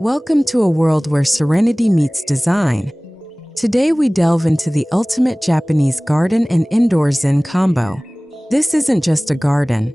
Welcome to a world where serenity meets design. Today we delve into the ultimate Japanese garden and indoor zen combo. This isn't just a garden.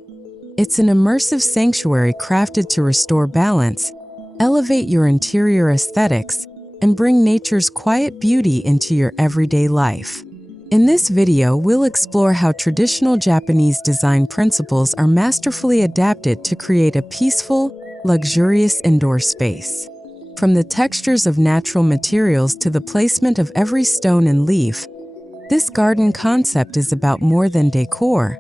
It's an immersive sanctuary crafted to restore balance, elevate your interior aesthetics, and bring nature's quiet beauty into your everyday life. In this video, we'll explore how traditional Japanese design principles are masterfully adapted to create a peaceful, luxurious indoor space. From the textures of natural materials to the placement of every stone and leaf, this garden concept is about more than decor.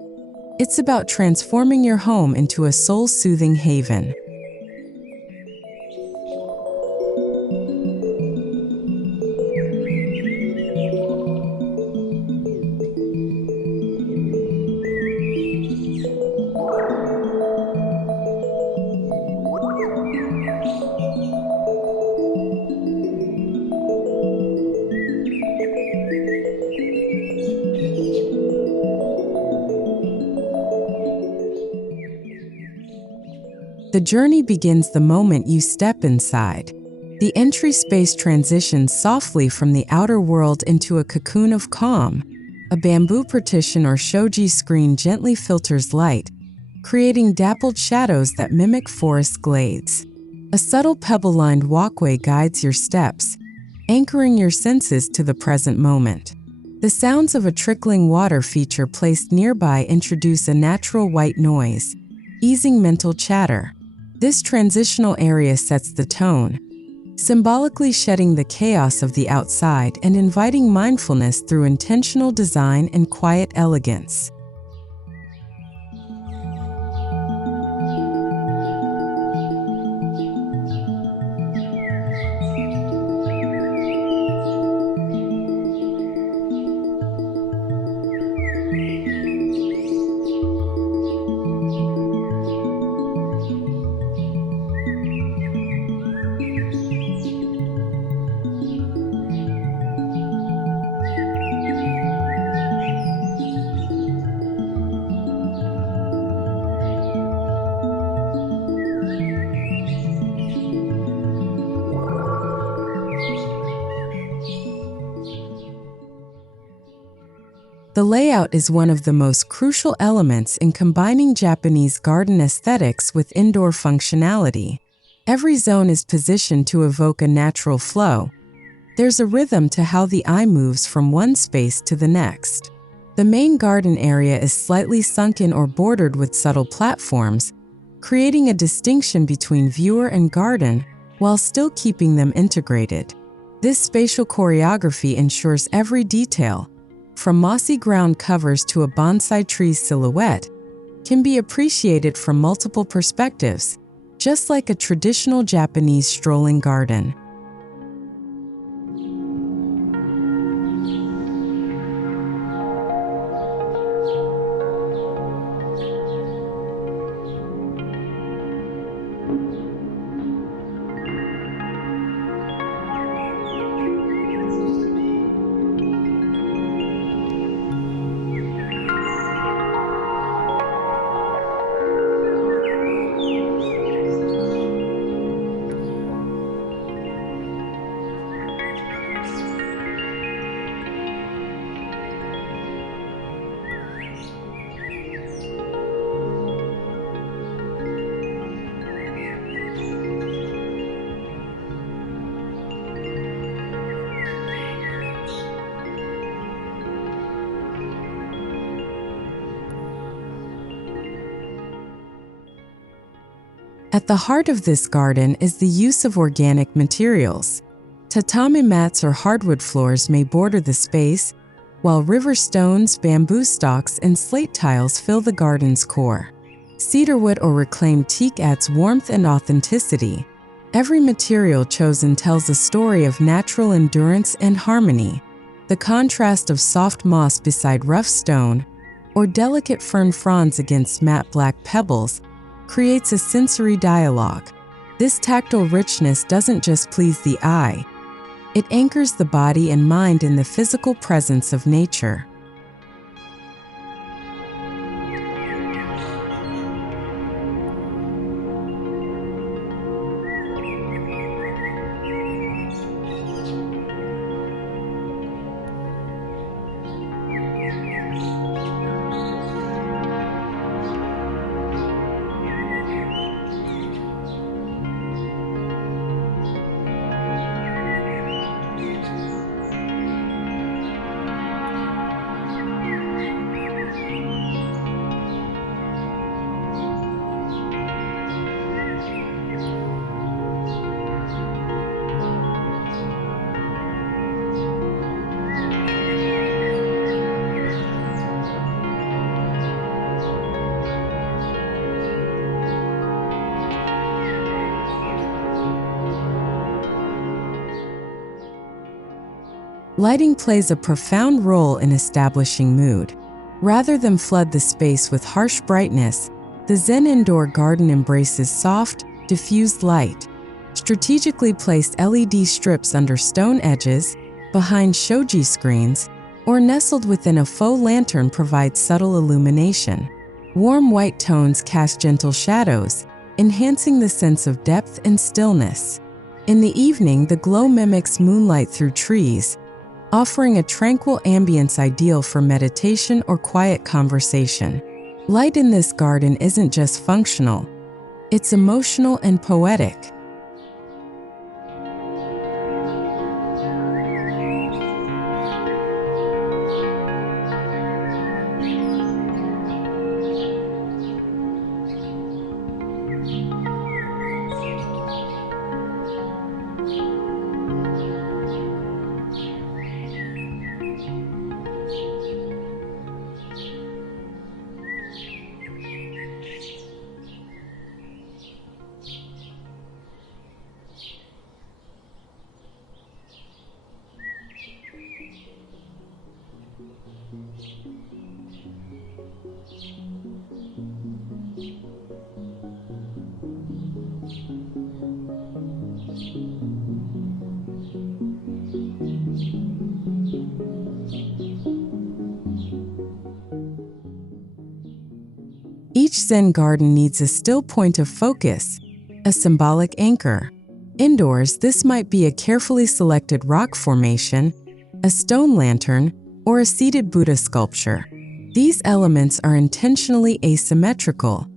It's about transforming your home into a soul-soothing haven. The journey begins the moment you step inside. The entry space transitions softly from the outer world into a cocoon of calm. A bamboo partition or shoji screen gently filters light, creating dappled shadows that mimic forest glades. A subtle pebble-lined walkway guides your steps, anchoring your senses to the present moment. The sounds of a trickling water feature placed nearby introduce a natural white noise, easing mental chatter. This transitional area sets the tone, symbolically shedding the chaos of the outside and inviting mindfulness through intentional design and quiet elegance. The layout is one of the most crucial elements in combining Japanese garden aesthetics with indoor functionality. Every zone is positioned to evoke a natural flow. There's a rhythm to how the eye moves from one space to the next. The main garden area is slightly sunken or bordered with subtle platforms, creating a distinction between viewer and garden while still keeping them integrated. This spatial choreography ensures every detail, from mossy ground covers to a bonsai tree's silhouette, can be appreciated from multiple perspectives, just like a traditional Japanese strolling garden. At the heart of this garden is the use of organic materials. Tatami mats or hardwood floors may border the space, while river stones, bamboo stalks, and slate tiles fill the garden's core. Cedarwood or reclaimed teak adds warmth and authenticity. Every material chosen tells a story of natural endurance and harmony. The contrast of soft moss beside rough stone, or delicate fern fronds against matte black pebbles, creates a sensory dialogue. This tactile richness doesn't just please the eye, it anchors the body and mind in the physical presence of nature. Lighting plays a profound role in establishing mood. Rather than flood the space with harsh brightness, the Zen indoor garden embraces soft, diffused light. Strategically placed LED strips under stone edges, behind shoji screens, or nestled within a faux lantern provide subtle illumination. Warm white tones cast gentle shadows, enhancing the sense of depth and stillness. In the evening, the glow mimics moonlight through trees, offering a tranquil ambience ideal for meditation or quiet conversation. Light in this garden isn't just functional, it's emotional and poetic. Each Zen garden needs a still point of focus, a symbolic anchor. Indoors, this might be a carefully selected rock formation, a stone lantern, or a seated Buddha sculpture. These elements are intentionally asymmetrical,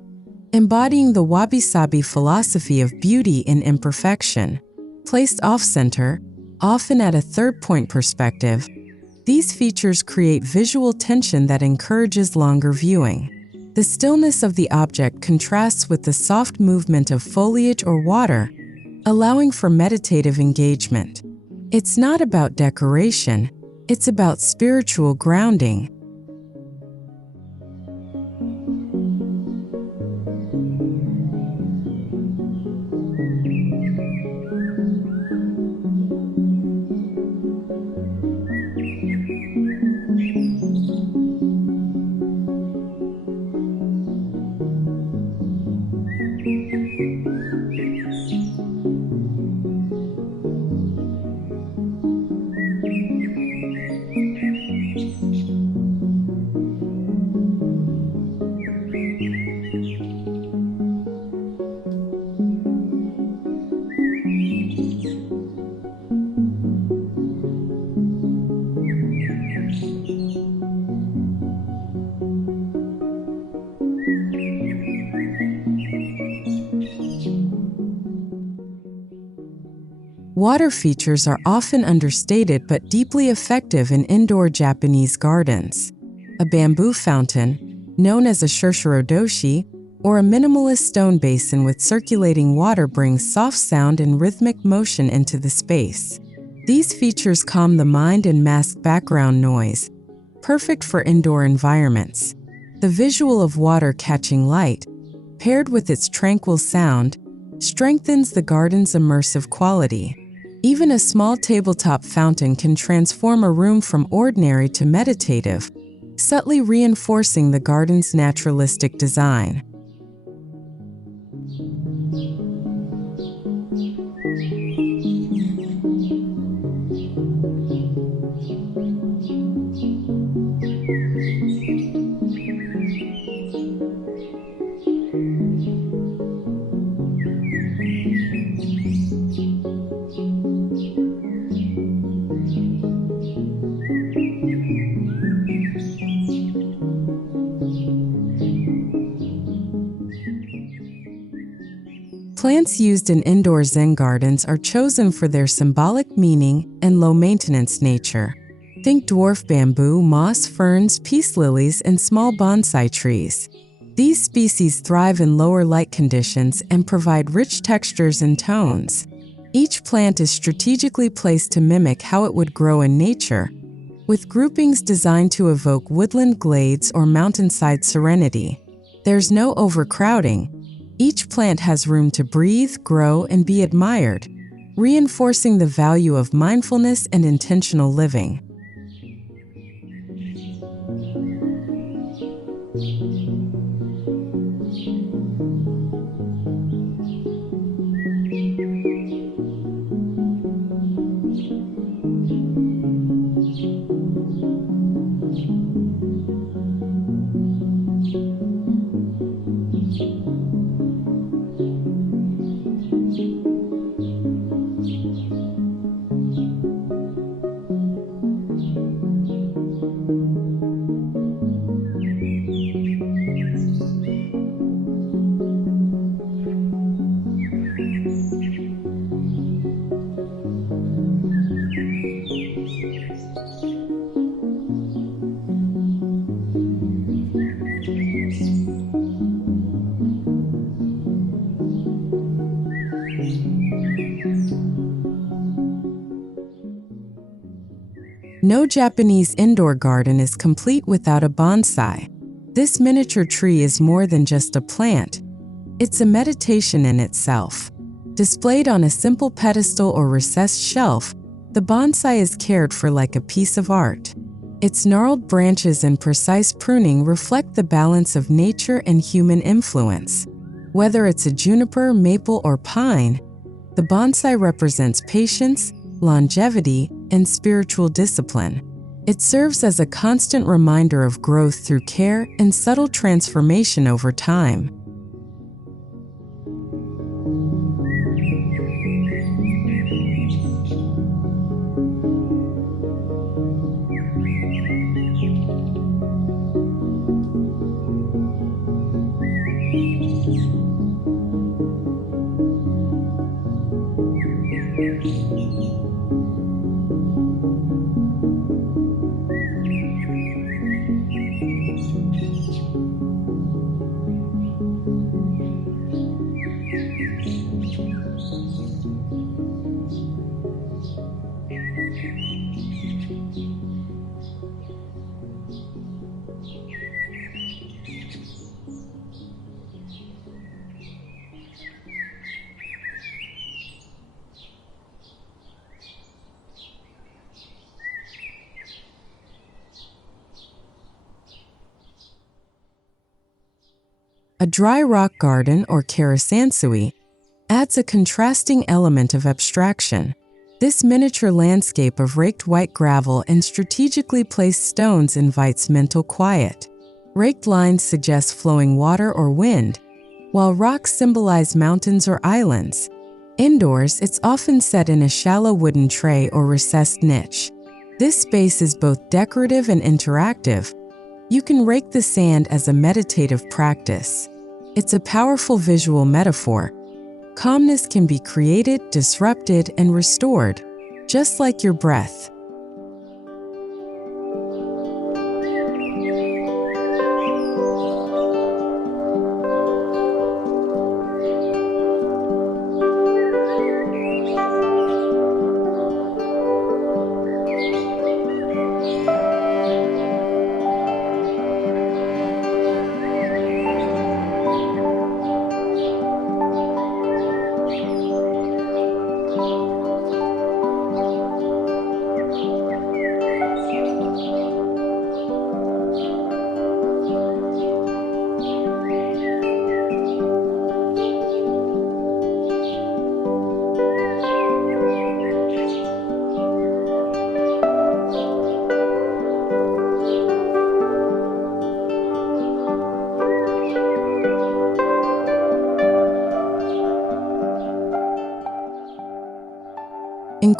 embodying the wabi-sabi philosophy of beauty in imperfection. Placed off-center, often at a third-point perspective, these features create visual tension that encourages longer viewing. The stillness of the object contrasts with the soft movement of foliage or water, allowing for meditative engagement. It's not about decoration, it's about spiritual grounding. Water features are often understated but deeply effective in indoor Japanese gardens. A bamboo fountain, known as a shirshiro-doshi, or a minimalist stone basin with circulating water brings soft sound and rhythmic motion into the space. These features calm the mind and mask background noise, perfect for indoor environments. The visual of water catching light, paired with its tranquil sound, strengthens the garden's immersive quality. Even a small tabletop fountain can transform a room from ordinary to meditative, subtly reinforcing the garden's naturalistic design. Plants used in indoor Zen gardens are chosen for their symbolic meaning and low-maintenance nature. Think dwarf bamboo, moss, ferns, peace lilies, and small bonsai trees. These species thrive in lower light conditions and provide rich textures and tones. Each plant is strategically placed to mimic how it would grow in nature, with groupings designed to evoke woodland glades or mountainside serenity. There's no overcrowding. Each plant has room to breathe, grow, and be admired, reinforcing the value of mindfulness and intentional living. No Japanese indoor garden is complete without a bonsai. This miniature tree is more than just a plant. It's a meditation in itself. Displayed on a simple pedestal or recessed shelf, the bonsai is cared for like a piece of art. Its gnarled branches and precise pruning reflect the balance of nature and human influence. Whether it's a juniper, maple, or pine, the bonsai represents patience, longevity, and spiritual discipline. It serves as a constant reminder of growth through care and subtle transformation over time. A dry rock garden, or karasansui, adds a contrasting element of abstraction. This miniature landscape of raked white gravel and strategically placed stones invites mental quiet. Raked lines suggest flowing water or wind, while rocks symbolize mountains or islands. Indoors, it's often set in a shallow wooden tray or recessed niche. This space is both decorative and interactive. You can rake the sand as a meditative practice. It's a powerful visual metaphor. Calmness can be created, disrupted, and restored, just like your breath.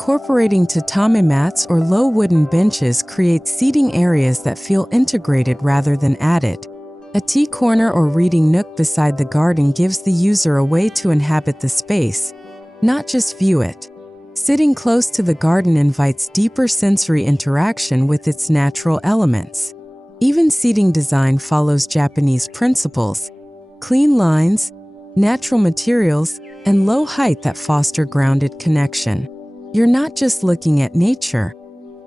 Incorporating tatami mats or low wooden benches creates seating areas that feel integrated rather than added. A tea corner or reading nook beside the garden gives the user a way to inhabit the space, not just view it. Sitting close to the garden invites deeper sensory interaction with its natural elements. Even seating design follows Japanese principles: clean lines, natural materials, and low height that foster grounded connection. You're not just looking at nature,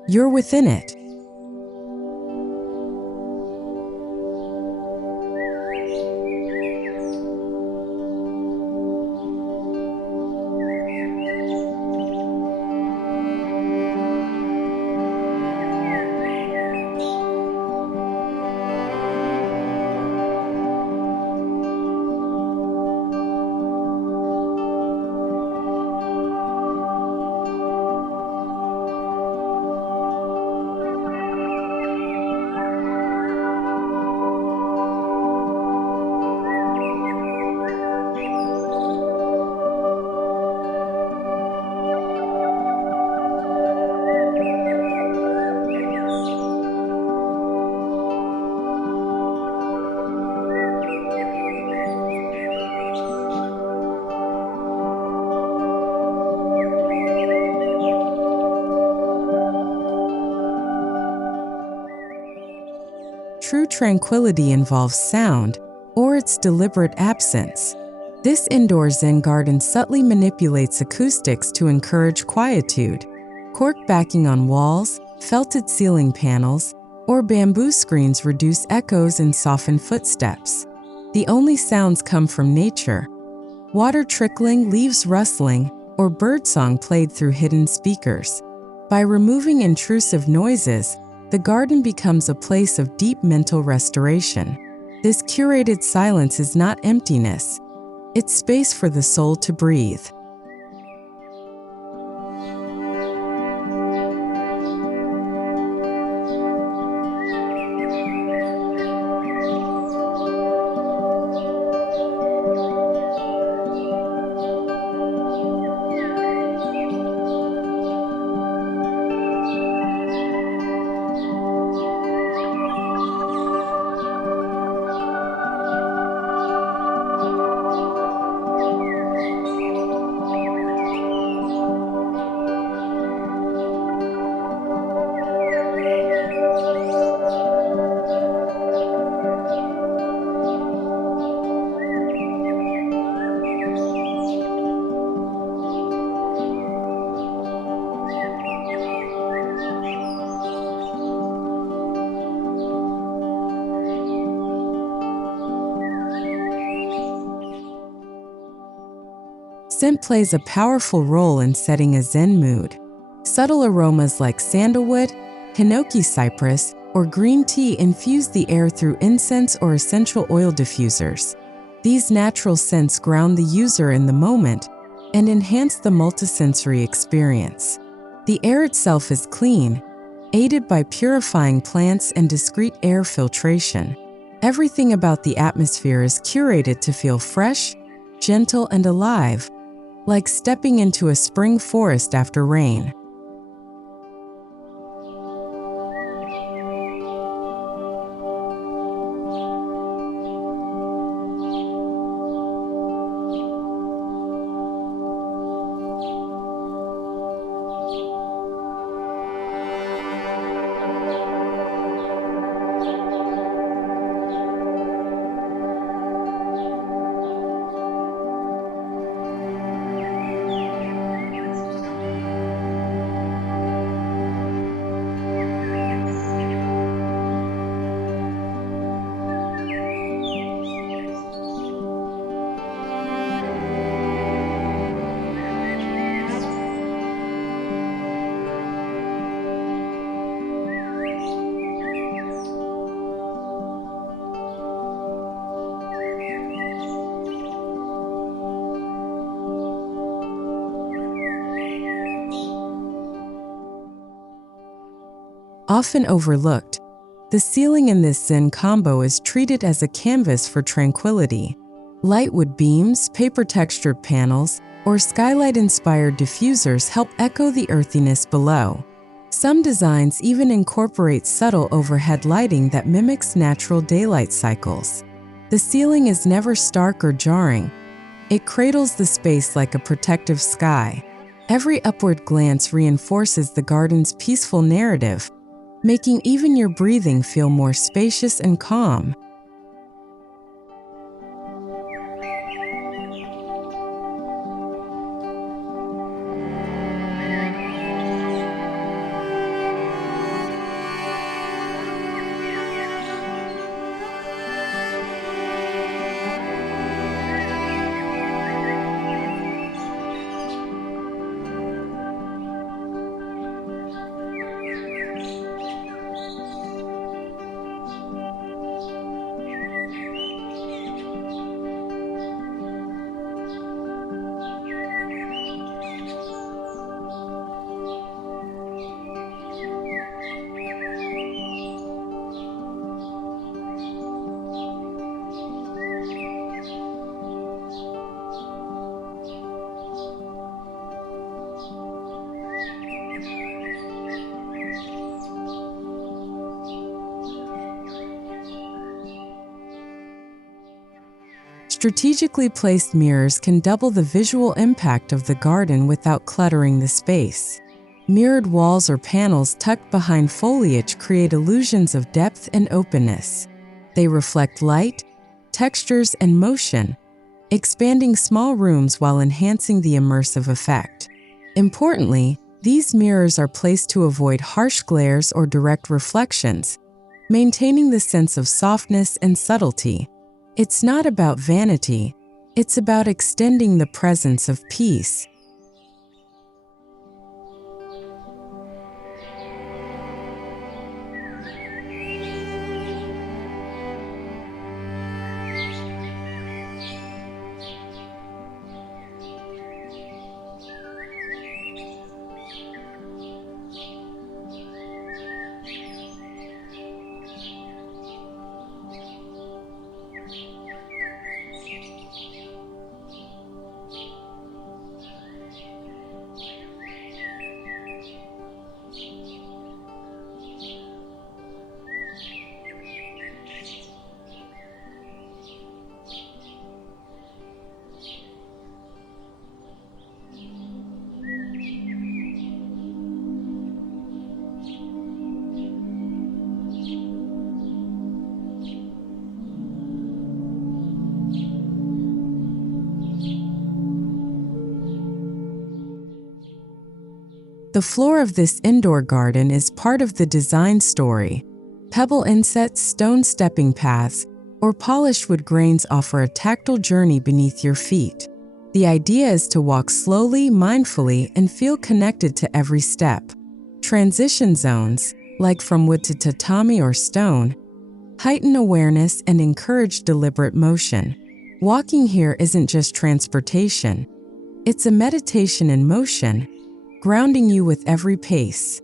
you're within it. True tranquility involves sound, or its deliberate absence. This indoor Zen garden subtly manipulates acoustics to encourage quietude. Cork backing on walls, felted ceiling panels, or bamboo screens reduce echoes and soften footsteps. The only sounds come from nature: water trickling, leaves rustling, or birdsong played through hidden speakers. By removing intrusive noises, the garden becomes a place of deep mental restoration. This curated silence is not emptiness, it's space for the soul to breathe. Scent plays a powerful role in setting a Zen mood. Subtle aromas like sandalwood, hinoki cypress, or green tea infuse the air through incense or essential oil diffusers. These natural scents ground the user in the moment and enhance the multisensory experience. The air itself is clean, aided by purifying plants and discreet air filtration. Everything about the atmosphere is curated to feel fresh, gentle, and alive, like stepping into a spring forest after rain. Often overlooked, the ceiling in this Zen combo is treated as a canvas for tranquility. Light wood beams, paper-textured panels, or skylight-inspired diffusers help echo the earthiness below. Some designs even incorporate subtle overhead lighting that mimics natural daylight cycles. The ceiling is never stark or jarring. It cradles the space like a protective sky. Every upward glance reinforces the garden's peaceful narrative, making even your breathing feel more spacious and calm. Strategically placed mirrors can double the visual impact of the garden without cluttering the space. Mirrored walls or panels tucked behind foliage create illusions of depth and openness. They reflect light, textures, and motion, expanding small rooms while enhancing the immersive effect. Importantly, these mirrors are placed to avoid harsh glares or direct reflections, maintaining the sense of softness and subtlety. It's not about vanity, it's about extending the presence of peace. The floor of this indoor garden is part of the design story. Pebble insets, stone stepping paths, or polished wood grains offer a tactile journey beneath your feet. The idea is to walk slowly, mindfully, and feel connected to every step. Transition zones, like from wood to tatami or stone, heighten awareness and encourage deliberate motion. Walking here isn't just transportation, it's a meditation in motion, grounding you with every pace.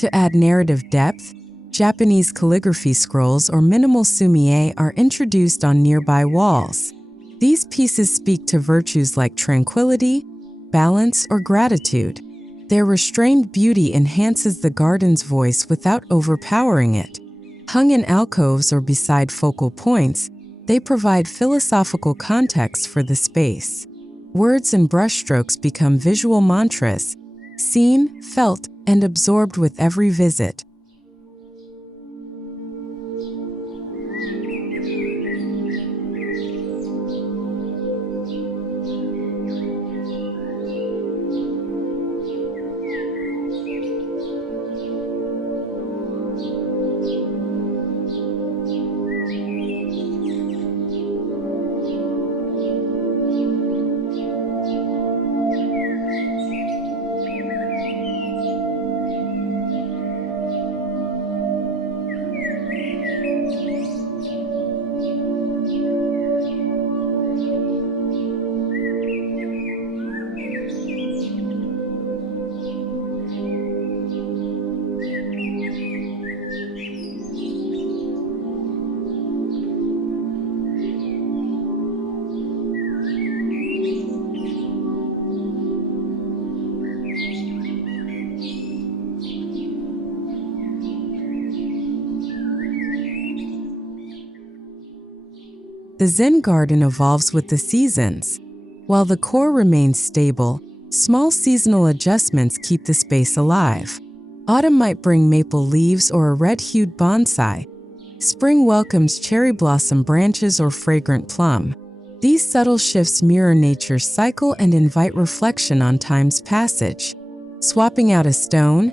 To add narrative depth, Japanese calligraphy scrolls or minimal sumi-e are introduced on nearby walls. These pieces speak to virtues like tranquility, balance, or gratitude. Their restrained beauty enhances the garden's voice without overpowering it. Hung in alcoves or beside focal points, They provide philosophical context for the space. Words and brushstrokes become visual mantras, seen, felt, and absorbed with every visit. The Zen garden evolves with the seasons. While the core remains stable, small seasonal adjustments keep the space alive. Autumn might bring maple leaves or a red-hued bonsai. Spring welcomes cherry blossom branches or fragrant plum. These subtle shifts mirror nature's cycle and invite reflection on time's passage. Swapping out a stone,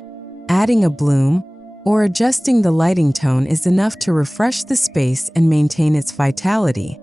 adding a bloom, or adjusting the lighting tone is enough to refresh the space and maintain its vitality.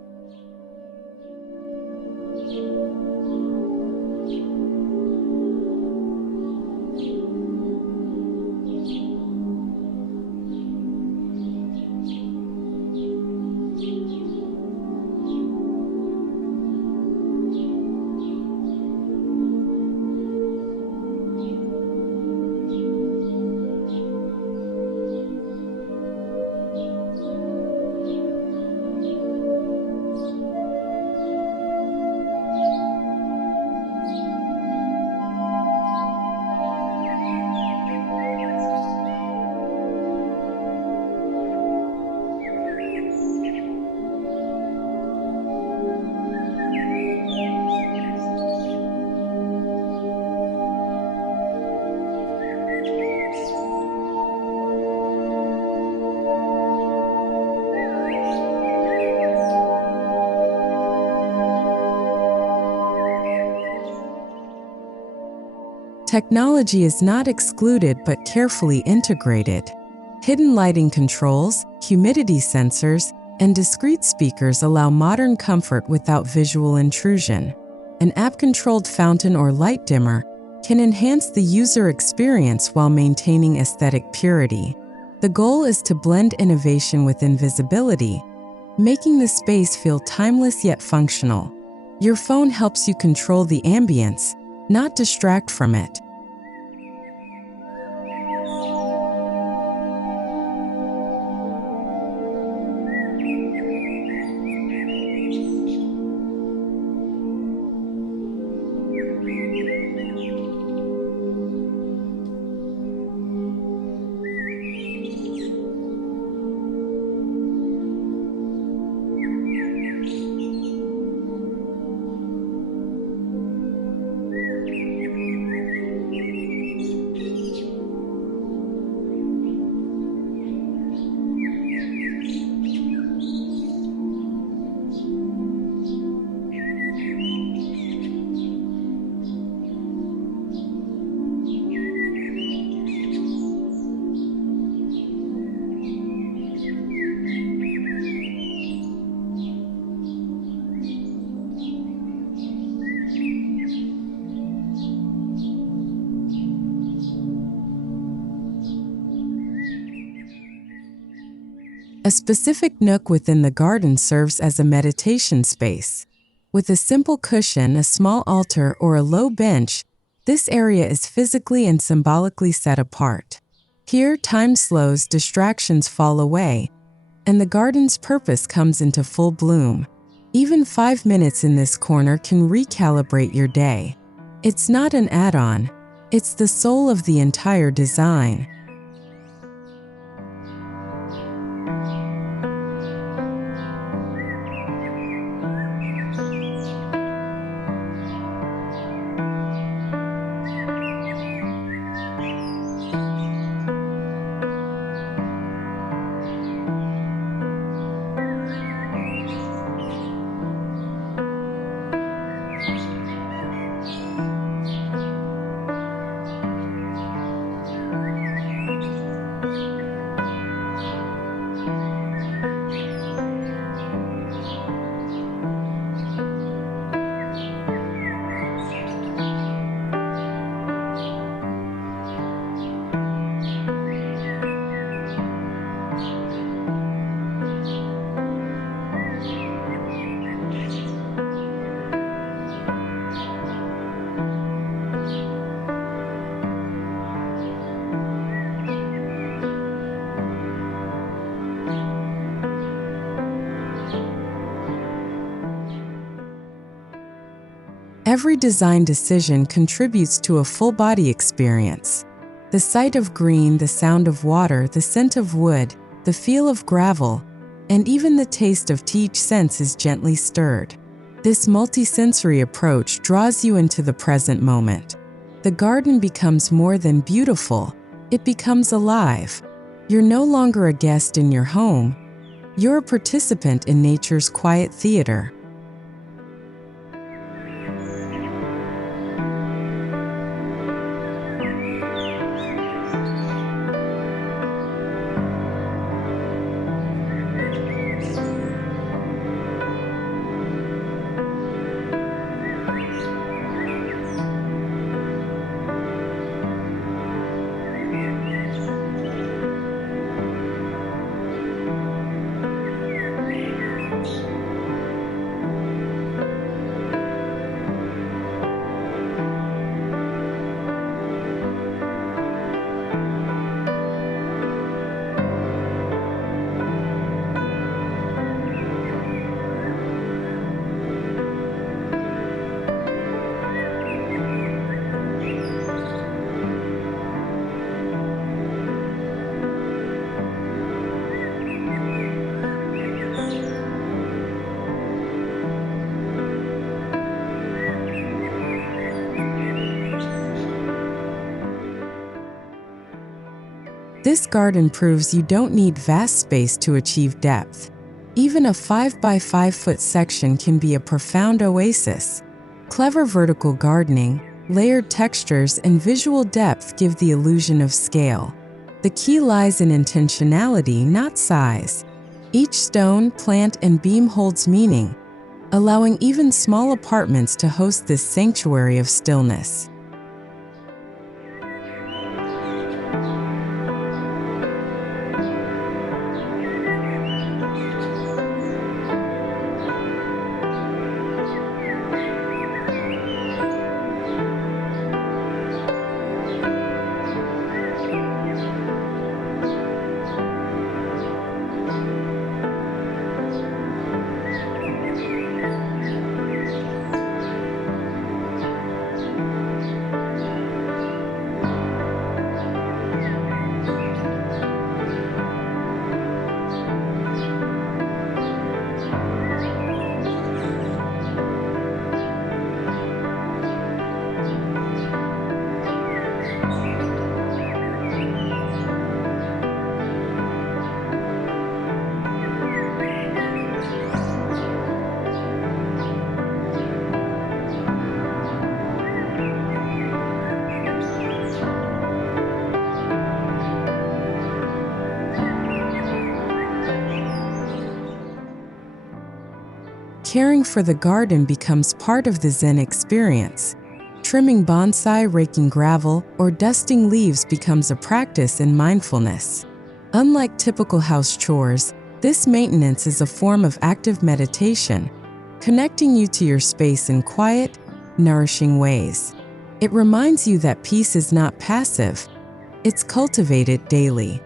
Technology is not excluded but carefully integrated. Hidden lighting controls, humidity sensors, and discrete speakers allow modern comfort without visual intrusion. An app-controlled fountain or light dimmer can enhance the user experience while maintaining aesthetic purity. The goal is to blend innovation with invisibility, making the space feel timeless yet functional. Your phone helps you control the ambience, not distract from it. A specific nook within the garden serves as a meditation space. With a simple cushion, a small altar, or a low bench, this area is physically and symbolically set apart. Here, time slows, distractions fall away, and the garden's purpose comes into full bloom. Even 5 minutes in this corner can recalibrate your day. It's not an add-on, it's the soul of the entire design. Every design decision contributes to a full-body experience. The sight of green, the sound of water, the scent of wood, the feel of gravel, and even the taste of tea, each sense is gently stirred. This multisensory approach draws you into the present moment. The garden becomes more than beautiful, it becomes alive. You're no longer a guest in your home, you're a participant in nature's quiet theater. This garden proves you don't need vast space to achieve depth. Even a 5 by 5 foot section can be a profound oasis. Clever vertical gardening, layered textures, and visual depth give the illusion of scale. The key lies in intentionality, not size. Each stone, plant, and beam holds meaning, allowing even small apartments to host this sanctuary of stillness. Caring for the garden becomes part of the Zen experience. Trimming bonsai, raking gravel, or dusting leaves becomes a practice in mindfulness. Unlike typical house chores, this maintenance is a form of active meditation, connecting you to your space in quiet, nourishing ways. It reminds you that peace is not passive, it's cultivated daily.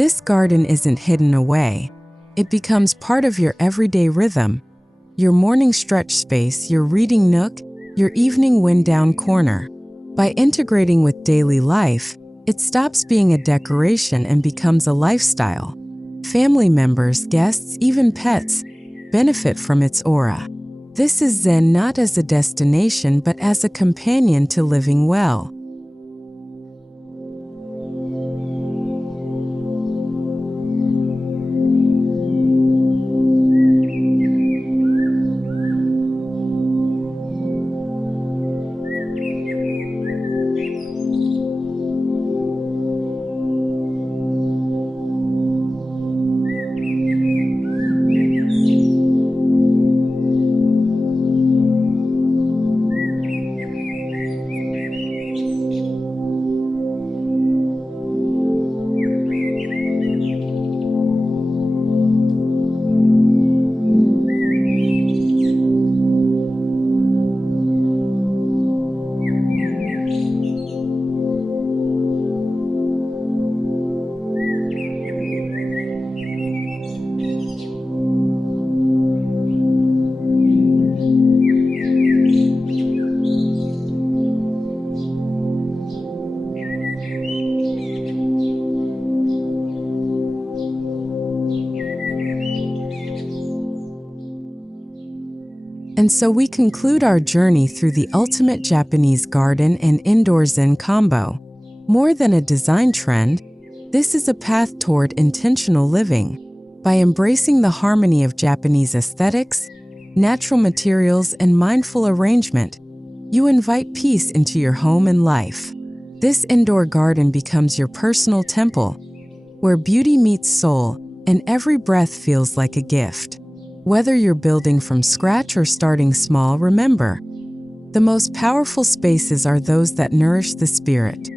This garden isn't hidden away. It becomes part of your everyday rhythm, your morning stretch space, your reading nook, your evening wind-down corner. By integrating with daily life, it stops being a decoration and becomes a lifestyle. Family members, guests, even pets benefit from its aura. This is Zen not as a destination but as a companion to living well. And so we conclude our journey through the ultimate Japanese garden and indoor Zen combo. More than a design trend, this is a path toward intentional living. By embracing the harmony of Japanese aesthetics, natural materials, and mindful arrangement, you invite peace into your home and life. This indoor garden becomes your personal temple, where beauty meets soul and every breath feels like a gift. Whether you're building from scratch or starting small, remember, the most powerful spaces are those that nourish the spirit.